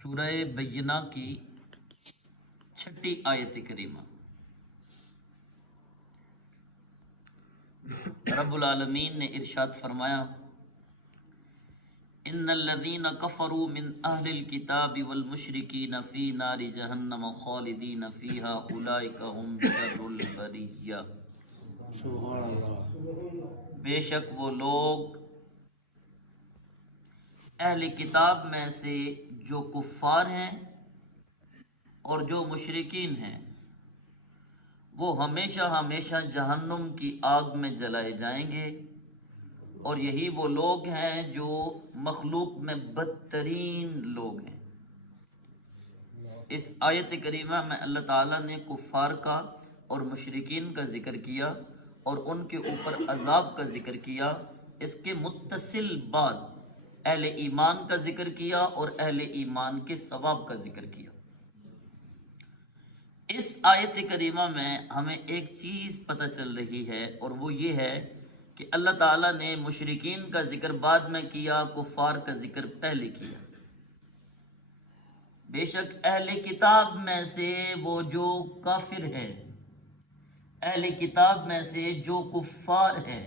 سورہ بینہ کی 6 آیت کریمہ۔ رب العالمین نے ارشاد فرمایا ان الذین کفروا من اہل الکتاب والمشرکین فی نار جہنم خالدین فیہا اولئک هم شر البریہ۔ سبحان اللہ۔ بے شک وہ لوگ اہل کتاب میں سے جو کفار ہیں اور جو مشرکین ہیں وہ ہمیشہ ہمیشہ جہنم کی آگ میں جلائے جائیں گے، اور یہی وہ لوگ ہیں جو مخلوق میں بدترین لوگ ہیں۔ اس آیت کریمہ میں اللہ تعالیٰ نے کفار کا اور مشرکین کا ذکر کیا اور ان کے اوپر عذاب کا ذکر کیا۔ اس کے متصل بعد اہل ایمان کا ذکر کیا اور اہل ایمان کے ثواب کا ذکر کیا۔ اس آیت کریمہ میں ہمیں ایک چیز پتہ چل رہی ہے، اور وہ یہ ہے کہ اللہ تعالیٰ نے مشرکین کا ذکر بعد میں کیا، کفار کا ذکر پہلے کیا۔ بے شک اہل کتاب میں سے وہ جو کافر ہے، اہل کتاب میں سے جو کفار ہے،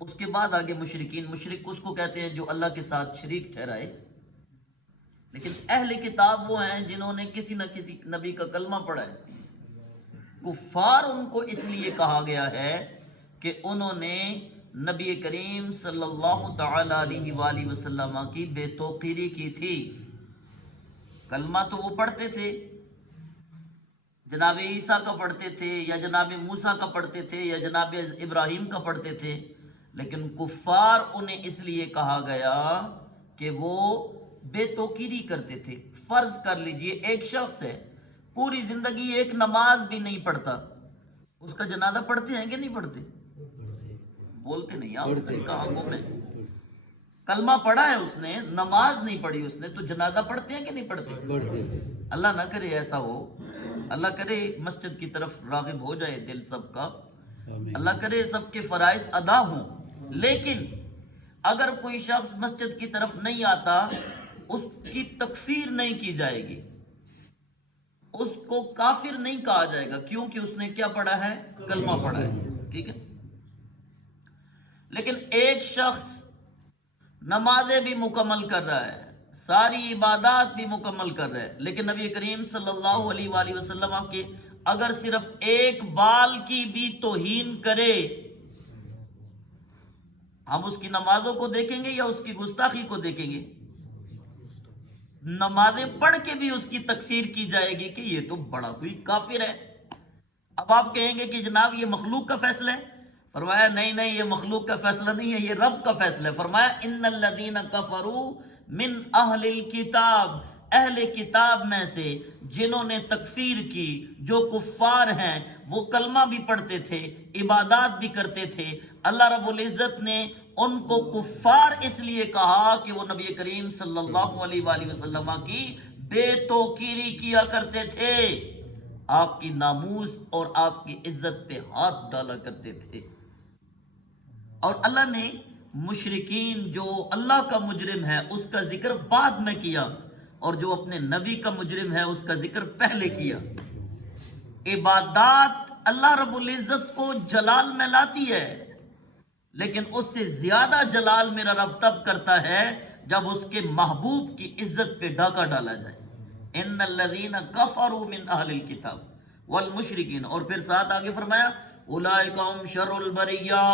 اس کے بعد آگے مشرکین۔ مشرک اس کو کہتے ہیں جو اللہ کے ساتھ شریک ٹھہرائے، لیکن اہل کتاب وہ ہیں جنہوں نے کسی نہ کسی نبی کا کلمہ پڑھا ہے۔ کفار ان کو اس لیے کہا گیا ہے کہ انہوں نے نبی کریم صلی اللہ تعالی علیہ وآلہ وسلم کی بے توقیری کی تھی۔ کلمہ تو وہ پڑھتے تھے، جناب عیسیٰ کا پڑھتے تھے یا جناب موسیٰ کا پڑھتے تھے یا جناب ابراہیم کا پڑھتے تھے، لیکن کفار انہیں اس لیے کہا گیا کہ وہ بے توقیری کرتے تھے۔ فرض کر لیجئے ایک شخص ہے پوری زندگی ایک نماز بھی نہیں پڑھتا، اس کا جنازہ پڑھتے ہیں کہ نہیں پڑھتے؟ بولتے نہیں آپ کہاں میں کلمہ پڑھا ہے اس نے، نماز نہیں پڑھی اس نے، تو جنازہ پڑھتے ہیں کہ نہیں پڑھتے؟ اللہ نہ کرے ایسا ہو، اللہ کرے مسجد کی طرف راغب ہو جائے دل سب کا، اللہ کرے سب کے فرائض ادا ہوں۔ لیکن اگر کوئی شخص مسجد کی طرف نہیں آتا، اس کی تکفیر نہیں کی جائے گی، اس کو کافر نہیں کہا جائے گا، کیونکہ اس نے کیا پڑھا ہے؟ کلمہ پڑھا ہے، ٹھیک ہے۔ لیکن ایک شخص نمازیں بھی مکمل کر رہا ہے، ساری عبادات بھی مکمل کر رہا ہے، لیکن نبی کریم صلی اللہ علیہ وآلہ وسلم کے اگر صرف ایک بال کی بھی توہین کرے، ہم اس کی نمازوں کو دیکھیں گے یا اس کی گستاخی کو دیکھیں گے؟ نمازیں پڑھ کے بھی اس کی تکفیر کی جائے گی کہ یہ تو بڑا کوئی کافر ہے۔ اب آپ کہیں گے کہ جناب یہ مخلوق کا فیصلہ ہے، فرمایا نہیں یہ مخلوق کا فیصلہ نہیں ہے، یہ رب کا فیصلہ ہے۔ فرمایا ان الذین کفروا من اہل الکتاب، اہل کتاب میں سے جنہوں نے تکفیر کی، جو کفار ہیں، وہ کلمہ بھی پڑھتے تھے، عبادات بھی کرتے تھے، اللہ رب العزت نے ان کو کفار اس لیے کہا کہ وہ نبی کریم صلی اللہ علیہ وآلہ وسلم کی بے توقیری کیا کرتے تھے، آپ کی ناموس اور آپ کی عزت پہ ہاتھ ڈالا کرتے تھے۔ اور اللہ نے مشرکین جو اللہ کا مجرم ہے اس کا ذکر بعد میں کیا، اور جو اپنے نبی کا مجرم ہے اس کا ذکر پہلے کیا۔ عبادات اللہ رب العزت کو جلال میں لاتی ہے، لیکن اس سے زیادہ جلال میرا رب تب کرتا ہے جب اس کے محبوب کی عزت پہ ڈاکہ ڈالا جائے۔ ان الذین کفروا من اہل الکتاب والمشرکین، اور پھر ساتھ آگے فرمایا اولئک هم شر البریہ،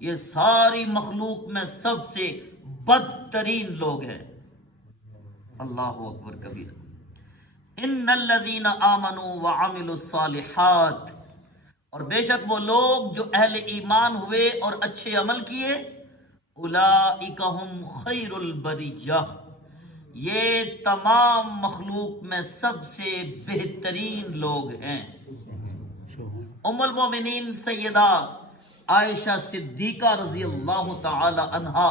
یہ ساری مخلوق میں سب سے بدترین لوگ ہیں۔ اللہ اکبر کبیرہ۔ ان الذین آمنوا وعملوا الصالحات، اور بے شک وہ لوگ جو اہل ایمان ہوئے اور اچھے عمل کیے، اولئک هم خیر البریہ، یہ تمام مخلوق میں سب سے بہترین لوگ ہیں۔ ام المومنین سیدہ عائشہ صدیقہ رضی اللہ تعالی عنہا،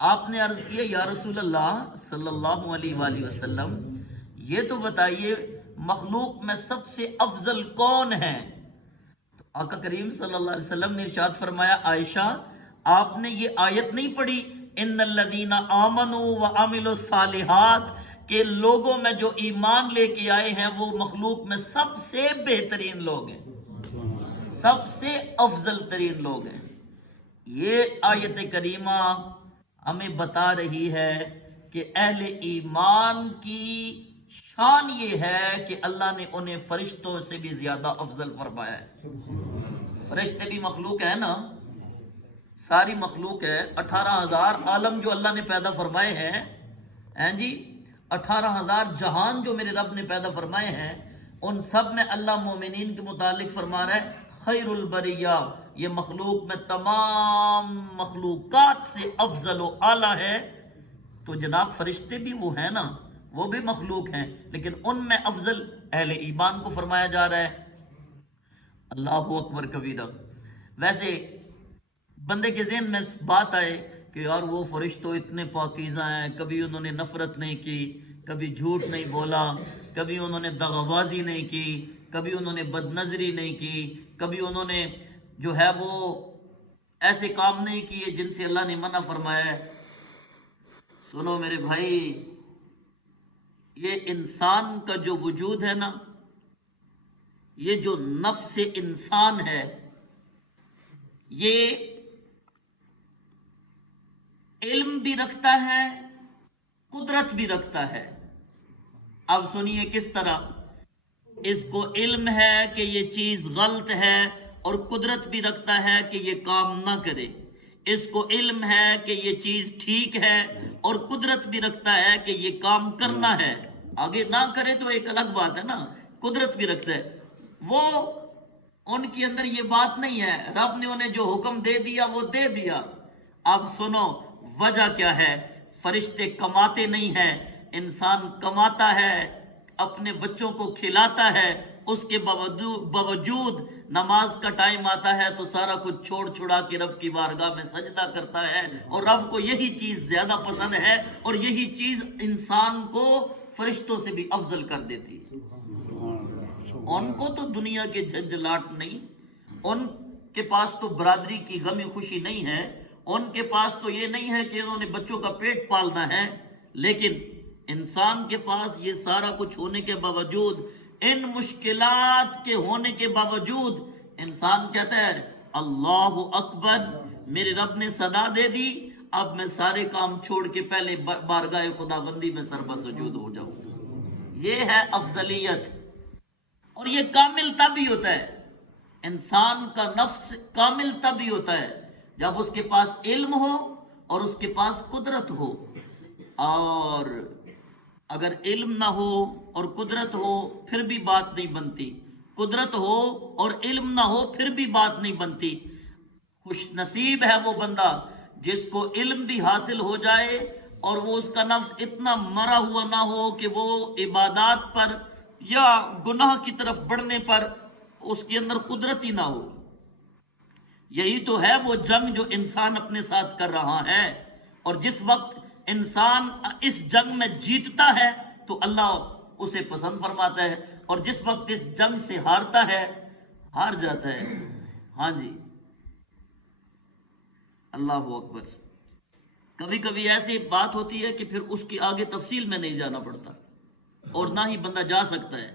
آپ نے عرض کیا یا رسول اللہ صلی اللہ علیہ وآلہ وسلم، یہ تو بتائیے مخلوق میں سب سے افضل کون ہے؟ تو آقا کریم صلی اللہ علیہ وسلم نے ارشاد فرمایا عائشہ آپ نے یہ آیت نہیں پڑھی ان الذین آمنوا وعملوا الصالحات، کہ لوگوں میں جو ایمان لے کے آئے ہیں وہ مخلوق میں سب سے بہترین لوگ ہیں، سب سے افضل ترین لوگ ہیں۔ یہ آیت کریمہ ہمیں بتا رہی ہے کہ اہل ایمان کی شان یہ ہے کہ اللہ نے انہیں فرشتوں سے بھی زیادہ افضل فرمایا ہے۔ فرشتے بھی مخلوق ہیں نا، ساری مخلوق ہے، 18,000 عالم جو اللہ نے پیدا فرمائے ہیں جی، 18,000 جہان جو میرے رب نے پیدا فرمائے ہیں، ان سب میں اللہ مومنین کے متعلق فرما رہا ہے خیر البریہ، یہ مخلوق میں تمام مخلوقات سے افضل و اعلیٰ ہے۔ تو جناب فرشتے بھی وہ ہیں نا، وہ بھی مخلوق ہیں، لیکن ان میں افضل اہل ایمان کو فرمایا جا رہا ہے۔ اللہ اکبر کبیرہ۔ ویسے بندے کے ذہن میں بات آئے کہ یار وہ فرشتوں اتنے پاکیزہ ہیں، کبھی انہوں نے نفرت نہیں کی، کبھی جھوٹ نہیں بولا، کبھی انہوں نے دغابازی نہیں کی، کبھی انہوں نے بدنظری نہیں کی، کبھی انہوں نے جو ہے وہ ایسے کام نہیں کیے جن سے اللہ نے منع فرمایا ہے۔ سنو میرے بھائی، یہ انسان کا جو وجود ہے نا، یہ جو نفس انسان ہے، یہ علم بھی رکھتا ہے، قدرت بھی رکھتا ہے۔ اب سنیے کس طرح۔ اس کو علم ہے کہ یہ چیز غلط ہے، اور قدرت بھی رکھتا ہے کہ یہ کام نہ کرے۔ اس کو علم ہے کہ یہ چیز ٹھیک ہے، اور قدرت بھی رکھتا ہے کہ یہ کام کرنا ہے۔ آگے نہ کرے تو ایک الگ بات ہے نا، قدرت بھی رکھتا ہے۔ وہ ان کے اندر یہ بات نہیں ہے، رب نے انہیں جو حکم دے دیا وہ دے دیا۔ اب سنو وجہ کیا ہے۔ فرشتے کماتے نہیں ہیں، انسان کماتا ہے، اپنے بچوں کو کھلاتا ہے، اس کے باوجود نماز کا ٹائم آتا ہے تو سارا کچھ چھوڑ چھڑا کے رب کی بارگاہ میں سجدہ کرتا ہے، اور رب کو یہی چیز زیادہ پسند ہے، اور یہی چیز انسان کو فرشتوں سے بھی افضل کر دیتی ہے۔ ان کو تو دنیا کے جھنجھلاٹ نہیں، ان کے پاس تو برادری کی غمی خوشی نہیں ہے، ان کے پاس تو یہ نہیں ہے کہ انہوں نے بچوں کا پیٹ پالنا ہے، لیکن انسان کے پاس یہ سارا کچھ ہونے کے باوجود، ان مشکلات کے ہونے کے باوجود، انسان کہتا ہے اللہ اکبر، میرے رب نے صدا دے دی، اب میں سارے کام چھوڑ کے پہلے بارگاہ خدا بندی میں سربہ سجود ہو جاؤں۔ یہ ہے افضلیت، اور یہ کامل تب ہی ہوتا ہے، انسان کا نفس کامل تب ہی ہوتا ہے جب اس کے پاس علم ہو اور اس کے پاس قدرت ہو۔ اور اگر علم نہ ہو اور قدرت ہو پھر بھی بات نہیں بنتی، قدرت ہو اور علم نہ ہو پھر بھی بات نہیں بنتی۔ خوش نصیب ہے وہ بندہ جس کو علم بھی حاصل ہو جائے اور وہ اس کا نفس اتنا مرا ہوا نہ ہو کہ وہ عبادات پر یا گناہ کی طرف بڑھنے پر اس کے اندر قدرت ہی نہ ہو۔ یہی تو ہے وہ جنگ جو انسان اپنے ساتھ کر رہا ہے، اور جس وقت انسان اس جنگ میں جیتتا ہے تو اللہ اسے پسند فرماتا ہے، اور جس وقت اس جنگ سے ہارتا ہے، ہار جاتا ہے۔ ہاں جی، اللہ اکبر۔ کبھی کبھی ایسی بات ہوتی ہے کہ پھر اس کی آگے تفصیل میں نہیں جانا پڑتا، اور نہ ہی بندہ جا سکتا ہے۔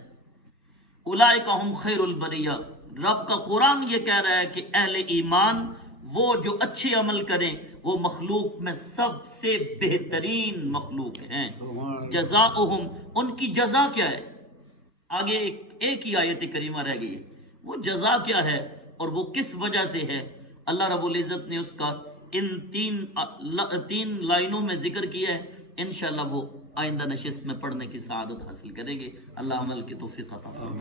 اولئک ہم خیر البریہ، رب کا قرآن یہ کہہ رہا ہے کہ اہل ایمان وہ جو اچھے عمل کریں وہ مخلوق میں سب سے بہترین مخلوق ہیں۔ جزاؤہم، ان کی جزا کیا ہے؟ آگے ایک ہی آیت کریمہ رہ گئی ہے، وہ جزا کیا ہے اور وہ کس وجہ سے ہے؟ اللہ رب العزت نے اس کا ان تین لائنوں میں ذکر کیا ہے۔ انشاءاللہ وہ آئندہ نشست میں پڑھنے کی سعادت حاصل کریں گے۔ اللہ عمل کی توفیق عطا فرمائے۔